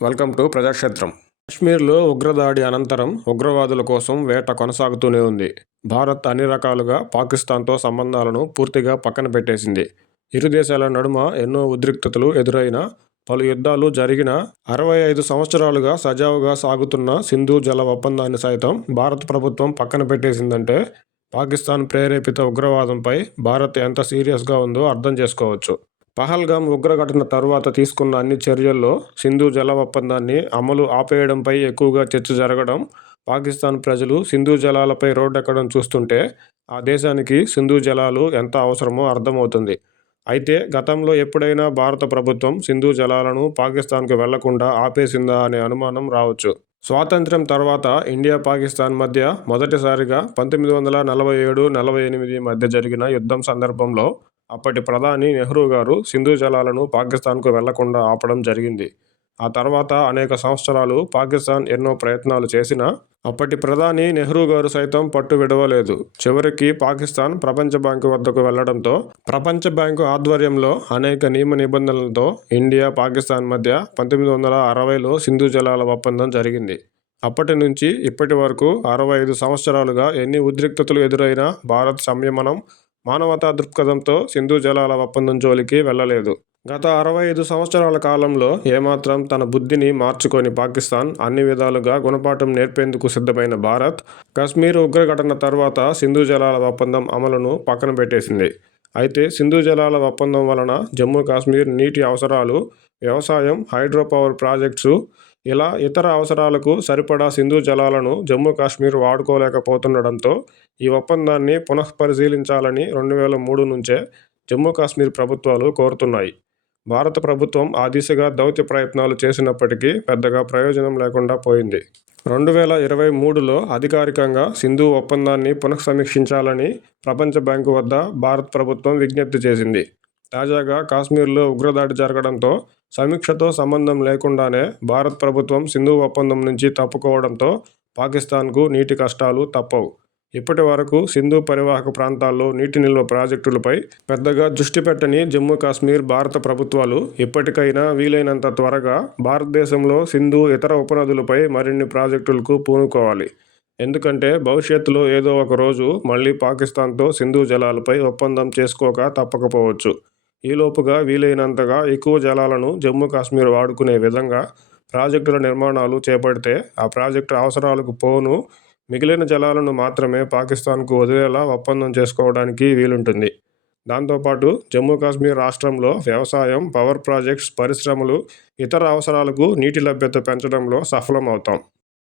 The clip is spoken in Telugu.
Welcome to ప్రజాక్షేత్రం. కాశ్మీర్లో ఉగ్రదాడి అనంతరం ఉగ్రవాదుల కోసం వేట కొనసాగుతూనే ఉంది. భారత్ అన్ని రకాలుగా పాకిస్తాన్తో సంబంధాలను పూర్తిగా పక్కన పెట్టేసింది. ఇరు దేశాల నడుమ ఎన్నో ఉద్రిక్తతలు ఎదురైనా పలు యుద్ధాలు జరిగిన అరవై ఐదు సంవత్సరాలుగా సజావుగా సాగుతున్న సింధు జల ఒప్పందాన్ని సైతం భారత ప్రభుత్వం పక్కన పెట్టేసిందంటే పాకిస్తాన్ ప్రేరేపిత ఉగ్రవాదంపై భారత్ ఎంత సీరియస్గా ఉందో అర్థం చేసుకోవచ్చు. పహల్గామ్ ఉగ్రఘటన తర్వాత తీసుకున్న అన్ని చర్యల్లో సింధు జల ఒప్పందాన్ని అమలు ఆపేయడంపై ఎక్కువగా చర్చ జరగడం పాకిస్తాన్ ప్రజలు సింధు జలాలపై రోడ్డెక్కడం చూస్తుంటే ఆ దేశానికి సింధు జలాలు ఎంత అవసరమో అర్థమవుతుంది. అయితే గతంలో ఎప్పుడైనా భారత ప్రభుత్వం సింధు జలాలను పాకిస్తాన్కు వెళ్ళకుండా ఆపేసిందా అనే అనుమానం రావచ్చు. స్వాతంత్ర్యం తర్వాత ఇండియా పాకిస్తాన్ మధ్య మొదటిసారిగా పంతొమ్మిది వందల నలభై ఏడు నలభై ఎనిమిది మధ్య జరిగిన యుద్ధం సందర్భంలో అప్పటి ప్రధాని నెహ్రూ గారు సింధు జలాలను పాకిస్తాన్కు వెళ్ళకుండా ఆపడం జరిగింది. ఆ తర్వాత అనేక సంవత్సరాలు పాకిస్తాన్ ఎన్నో ప్రయత్నాలు చేసినా అప్పటి ప్రధాని నెహ్రూ గారు సైతం పట్టు విడవలేదు. చివరికి పాకిస్తాన్ ప్రపంచ బ్యాంకు వద్దకు వెళ్ళడంతో ప్రపంచ బ్యాంకు ఆధ్వర్యంలో అనేక నియమ నిబంధనలతో ఇండియా పాకిస్తాన్ మధ్య పంతొమ్మిది వందల అరవైలో సింధు జలాల ఒప్పందం జరిగింది. అప్పటి నుంచి ఇప్పటి వరకు అరవై ఐదు సంవత్సరాలుగా ఎన్ని ఉద్రిక్తతలు ఎదురైనా భారత్ సంయమనం మానవతా దృక్పథంతో సింధు జలాల ఒప్పందం జోలికి వెళ్ళలేదు. గత అరవై ఐదు సంవత్సరాల కాలంలో ఏమాత్రం తన బుద్ధిని మార్చుకొని పాకిస్తాన్ అన్ని విధాలుగా గుణపాఠం నేర్పేందుకు సిద్ధమైన భారత్ కశ్మీర్ ఉగ్రఘటన తర్వాత సింధు జలాల ఒప్పందం అమలును పక్కన పెట్టేసింది. అయితే సింధు జలాల ఒప్పందం వలన జమ్మూ కాశ్మీర్ నీటి అవసరాలు వ్యవసాయం హైడ్రో పవర్ ప్రాజెక్ట్సు ఇలా ఇతర అవసరాలకు సరిపడా సింధు జలాలను జమ్మూ కాశ్మీర్ వాడుకోలేకపోతుండడంతో ఈ ఒప్పందాన్ని పునఃపరిశీలించాలని రెండు వేల మూడు నుంచే జమ్మూ కాశ్మీర్ ప్రభుత్వాలు కోరుతున్నాయి. భారత ప్రభుత్వం ఆ దిశగా దౌత్య ప్రయత్నాలు చేసినప్పటికీ పెద్దగా ప్రయోజనం లేకుండా పోయింది. రెండు వేల ఇరవై మూడులో అధికారికంగా సింధు ఒప్పందాన్ని పునఃసమీక్షించాలని ప్రపంచ బ్యాంకు వద్ద భారత ప్రభుత్వం విజ్ఞప్తి చేసింది. తాజాగా కాశ్మీర్లో ఉగ్రదాడి జరగడంతో సమీక్షతో సంబంధం లేకుండానే భారత్ ప్రభుత్వం సింధు ఒప్పందం నుంచి తప్పుకోవడంతో పాకిస్తాన్కు నీటి కష్టాలు తప్పవు. ఇప్పటి వరకు సింధు పరివాహక ప్రాంతాల్లో నీటి నిల్వ ప్రాజెక్టులపై పెద్దగా దృష్టి పెట్టని జమ్మూ కాశ్మీర్ భారత ప్రభుత్వాలు ఇప్పటికైనా వీలైనంత త్వరగా భారతదేశంలో సింధు ఇతర ఉపనదులపై మరిన్ని ప్రాజెక్టులకు పూనుకోవాలి. ఎందుకంటే భవిష్యత్తులో ఏదో ఒక రోజు మళ్ళీ పాకిస్తాన్తో సింధు జలాలపై ఒప్పందం చేసుకోక తప్పకపోవచ్చు. ఈలోపుగా వీలైనంతగా ఎక్కువ జలాలను జమ్మూ కాశ్మీర్ వాడుకునే విధంగా ప్రాజెక్టుల నిర్మాణాలు చేపడితే ఆ ప్రాజెక్టు అవసరాలకు పోను. మిగిలిన జలాలను మాత్రమే పాకిస్తాన్కు వదిలేలా ఒప్పందం చేసుకోవడానికి వీలుంటుంది. దాంతోపాటు జమ్మూ కాశ్మీర్ రాష్ట్రంలో వ్యవసాయం పవర్ ప్రాజెక్ట్స్ పరిశ్రమలు ఇతర అవసరాలకు నీటి లభ్యత పెంచడంలో సఫలం అవుతాం